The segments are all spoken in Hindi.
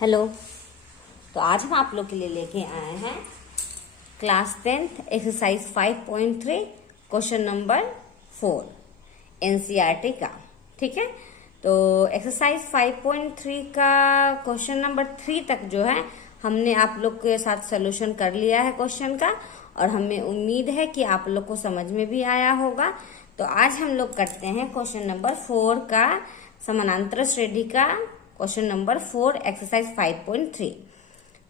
हेलो। तो आज हम आप लोग के लिए लेके आए हैं class 10th exercise 5.3 question number 4 NCERT का। ठीक है, तो एक्सरसाइज 5.3 का क्वेश्चन नंबर 3 तक जो है हमने आप लोग के साथ सोल्यूशन कर लिया है क्वेश्चन का, और हमें उम्मीद है कि आप लोग को समझ में भी आया होगा। तो आज हम लोग करते हैं क्वेश्चन नंबर 4 का समानांतर श्रेणी का क्वेश्चन नंबर 4 एक्सरसाइज 5.3।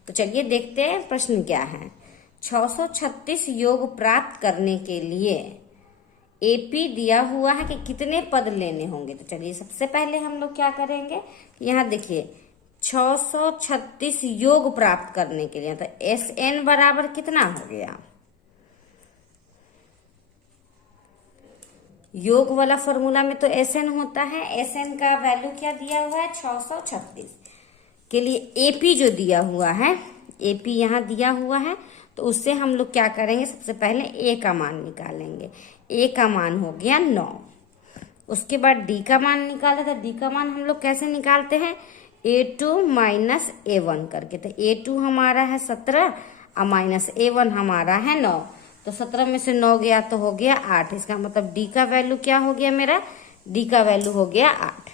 तो चलिए देखते हैं प्रश्न क्या है। 636 योग प्राप्त करने के लिए एपी दिया हुआ है कि कितने पद लेने होंगे। तो चलिए सबसे पहले हम लोग क्या करेंगे, यहाँ देखिए 636 योग प्राप्त करने के लिए, तो एस एन बराबर कितना हो गया। योग वाला फॉर्मूला में तो एस एन होता है। एस एन का वैल्यू क्या दिया हुआ है 636 के लिए एपी जो दिया हुआ है, एपी यहाँ दिया हुआ है, तो उससे हम लोग क्या करेंगे, सबसे पहले ए का मान निकालेंगे। ए का मान हो गया 9। उसके बाद डी का मान निकाले, तो डी का मान हम लोग कैसे निकालते हैं, A2 माइनस A1 करके। तो A2 हमारा है 17 और माइनस A1 हमारा है 9। तो 17 में से 9 गया तो हो गया 8। इसका मतलब डी का वैल्यू क्या हो गया मेरा, डी का वैल्यू हो गया 8।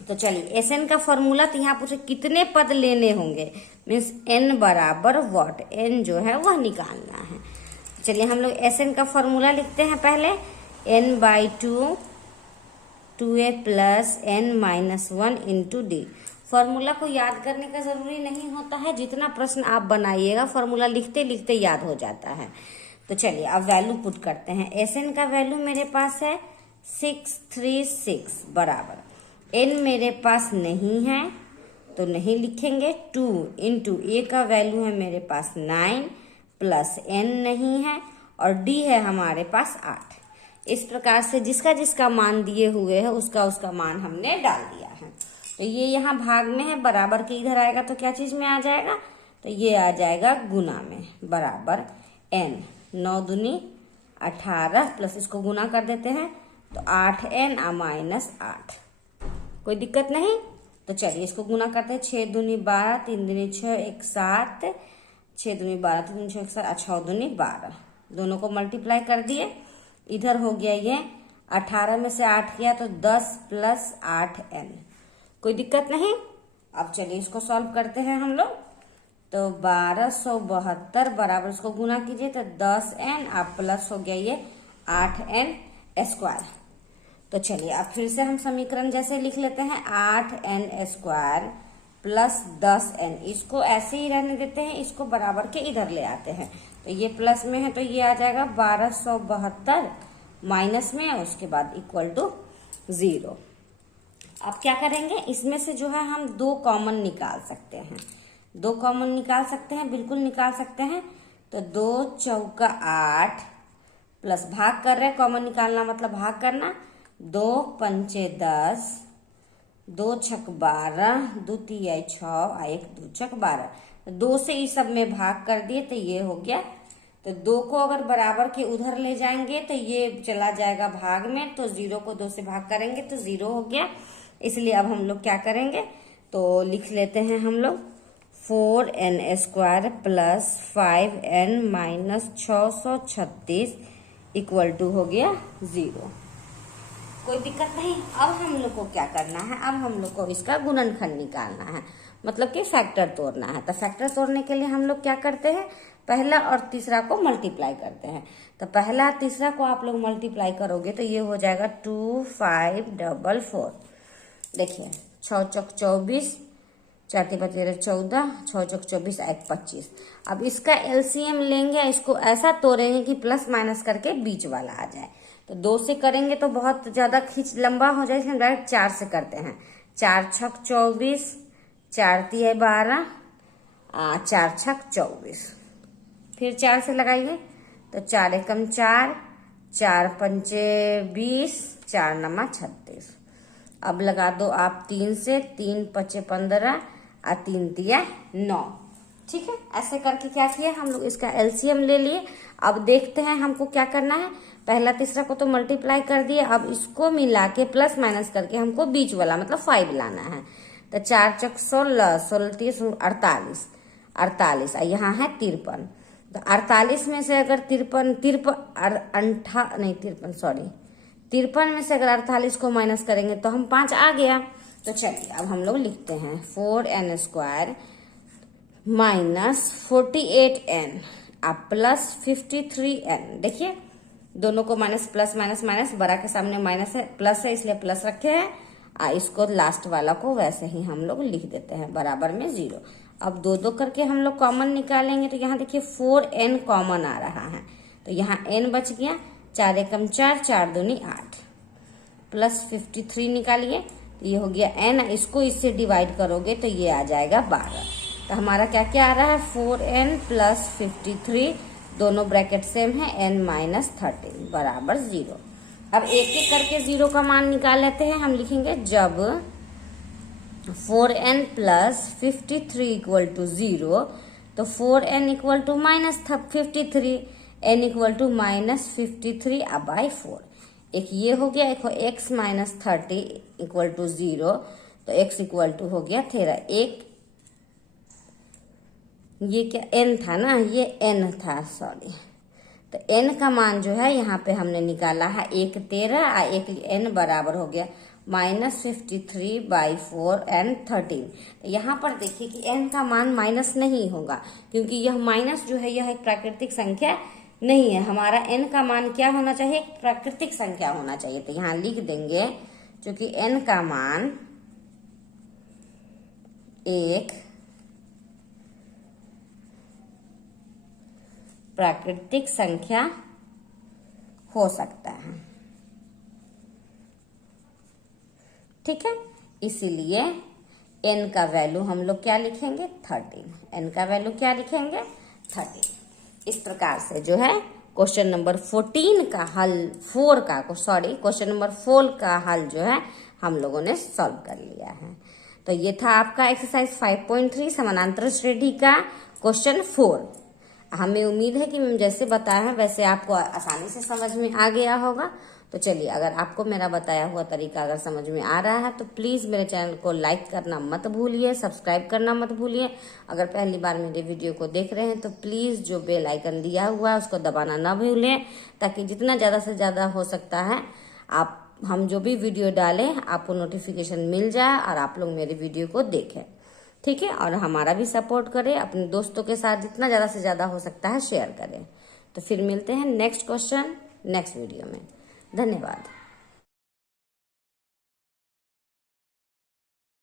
तो चलिए एस एन का फॉर्मूला, तो यहाँ पूछे कितने पद लेने होंगे, मीन्स एन बराबर व्हाट, एन जो है वह निकालना है। चलिए हम लोग एस एन का फॉर्मूला लिखते हैं पहले, n by 2 2a plus n minus 1 into d. Formula को याद करने का जरूरी नहीं होता है, जितना प्रश्न आप बनाइएगा फॉर्मूला लिखते लिखते याद हो जाता है। तो चलिए अब वैल्यू पुट करते हैं। एस एन का वैल्यू मेरे पास है 636 बराबर, एन मेरे पास नहीं है तो नहीं लिखेंगे, 2 इंटू ए का वैल्यू है मेरे पास 9 प्लस एन नहीं है, और डी है हमारे पास 8। इस प्रकार से जिसका जिसका मान दिए हुए है उसका उसका मान हमने डाल दिया है। तो ये यहाँ भाग में है, बराबर के इधर आएगा तो क्या चीज में आ जाएगा, तो ये आ जाएगा गुना में, बराबर एन 9 दूनी 18 प्लस इसको गुना कर देते हैं तो 8n माइनस 8। कोई दिक्कत नहीं। तो चलिए इसको गुना करते हैं, 6 दूनी 12 3 दूनी 6 1 7, 6 दूनी 12 3 दूनी 6 1 7, 6 दूनी 12, दोनों को मल्टीप्लाई कर दिए। इधर हो गया ये 18 में से 8 किया तो 10 प्लस 8n। कोई दिक्कत नहीं। अब चलिए इसको सॉल्व करते हैं हम लोग। तो 1272 बराबर इसको गुना कीजिए तो 10n अब प्लस हो गया ये 8n स्क्वायर। तो चलिए अब फिर से हम समीकरण जैसे लिख लेते हैं, 8n स्क्वायर प्लस 10n, इसको ऐसे ही रहने देते हैं, इसको बराबर के इधर ले आते हैं। तो ये प्लस में है तो ये आ जाएगा 1272 माइनस में, उसके बाद इक्वल टू 0। अब क्या करेंगे, इसमें से जो है हम 2 कॉमन निकाल सकते हैं, 2 कॉमन निकाल सकते हैं, बिल्कुल निकाल सकते हैं। तो 2 चौका 8 प्लस भाग कर रहे हैं, कॉमन निकालना मतलब भाग करना, 2 पंचे 10, 2 छक 12, 2 तिया 6, 1 2 छक 12। 2 से इस सब में भाग कर दिए तो ये हो गया। तो 2 को अगर बराबर के उधर ले जाएंगे तो ये चला जाएगा भाग में, तो 0 को 2 से भाग करेंगे तो 0 हो गया। इसलिए अब हम लोग क्या करेंगे, तो लिख लेते हैं हम लोग 4n square plus 5n minus 636 equal to हो गया 0। कोई दिक्कत नहीं। अब हम लोग को क्या करना है, अब हम लोग को इसका गुणनखंड निकालना है, मतलब कि फैक्टर तोड़ना है। तो फैक्टर तोड़ने के लिए हम लोग क्या करते हैं, पहला और तीसरा को मल्टीप्लाई करते हैं। तो पहला तीसरा को आप लोग मल्टीप्लाई करोगे तो ये हो जाएगा 2544। देखिए 6 चौक 24, 4 3 5 14, 6 चौक 24 1 25। अब इसका एलसीएम लेंगे, इसको ऐसा तोड़ेंगे कि प्लस माइनस करके बीच वाला आ जाए। तो 2 से करेंगे तो बहुत ज्यादा खींच लंबा हो जाए, इसलिए हम डायरेक्ट 4 से करते हैं। 4 छक 24, 4 तिया 12, 4 छक 24, फिर 4 से लगाइए तो 4 एकम 4, 4 पंचे 20, 4 नमा 36। अब लगा दो आप 3 से, 3 पचे 15 और 3 तिया 9। ठीक है, ऐसे करके क्या किया हम लोग, इसका एलसीएम ले लिए। अब देखते हैं हमको क्या करना है, पहला तीसरा को तो मल्टीप्लाई कर दिए, अब इसको मिला के प्लस माइनस करके हमको बीच वाला मतलब 5 लाना है। तो 4 चक 16, 16 30 48, 48 और यहाँ है 53। तो 48 में से अगर 53 में से अगर 48 को माइनस करेंगे तो हम 5 आ गया। तो चलिए अब हम लोग लिखते हैं 4n² माइनस 48n अब प्लस 53n। देखिए दोनों को माइनस प्लस माइनस माइनस, बड़ा के सामने माइनस है, प्लस है इसलिए प्लस रखे हैं। इसको लास्ट वाला को वैसे ही हम लोग लिख देते हैं बराबर में 0। अब दो दो करके हम लोग कॉमन निकालेंगे तो यहाँ देखिए 4n कॉमन आ रहा है, तो यहाँ n बच गया, 4 एकम 4, 4 दूनी 8 प्लस 53 निकालिए तो ये हो गया n। इसको इससे डिवाइड करोगे तो ये आ जाएगा 12। तो हमारा क्या क्या आ रहा है 4n प्लस 53, दोनों ब्रैकेट सेम है, n माइनस 13 बराबर 0। अब एक एक करके 0 का मान निकाल लेते हैं। हम लिखेंगे जब 4n प्लस 53 इक्वल टू 0 तो 4n equal to minus 53, n equal to minus 53 by 4। एक ये हो गया, एक x माइनस 30 इक्वल टू 0, तो x इक्वल टू हो गया 13। एक ये क्या n था ना, ये n था, सॉरी। तो n का मान जो है यहाँ पे हमने निकाला है 1 13 और एक n बराबर हो गया माइनस 53 बाई 4 एंड 13। तो यहाँ पर देखिए कि n का मान माइनस नहीं होगा, क्योंकि यह माइनस जो है यह एक प्राकृतिक संख्या नहीं है। हमारा n का मान क्या होना चाहिए, एक प्राकृतिक संख्या होना चाहिए। तो यहाँ लिख देंगे क्योंकि n का मान एक प्राकृतिक संख्या हो सकता है, ठीक है। इसीलिए n का वैल्यू हम लोग क्या लिखेंगे 13, n का वैल्यू क्या लिखेंगे 13। इस प्रकार से जो है क्वेश्चन नंबर 14 का हल, क्वेश्चन नंबर 4 का हल जो है हम लोगों ने सॉल्व कर लिया है। तो ये था आपका एक्सरसाइज 5.3 समानांतर श्रेणी का क्वेश्चन 4। हमें उम्मीद है कि मैं जैसे बताया है वैसे आपको आसानी से समझ में आ गया होगा। तो चलिए, अगर आपको मेरा बताया हुआ तरीका अगर समझ में आ रहा है तो प्लीज़ मेरे चैनल को लाइक करना मत भूलिए, सब्सक्राइब करना मत भूलिए। अगर पहली बार मेरे वीडियो को देख रहे हैं तो प्लीज़ जो बेल आइकन दिया हुआ है उसको दबाना ना भूलें, ताकि जितना ज़्यादा से ज़्यादा हो सकता है हम जो भी वीडियो डालें आपको नोटिफिकेशन मिल जाए और आप लोग मेरे वीडियो को देखें, ठीक है। और हमारा भी सपोर्ट करें, अपने दोस्तों के साथ जितना ज़्यादा से ज़्यादा हो सकता है शेयर करें। तो फिर मिलते हैं नेक्स्ट क्वेश्चन नेक्स्ट वीडियो में। धन्यवाद।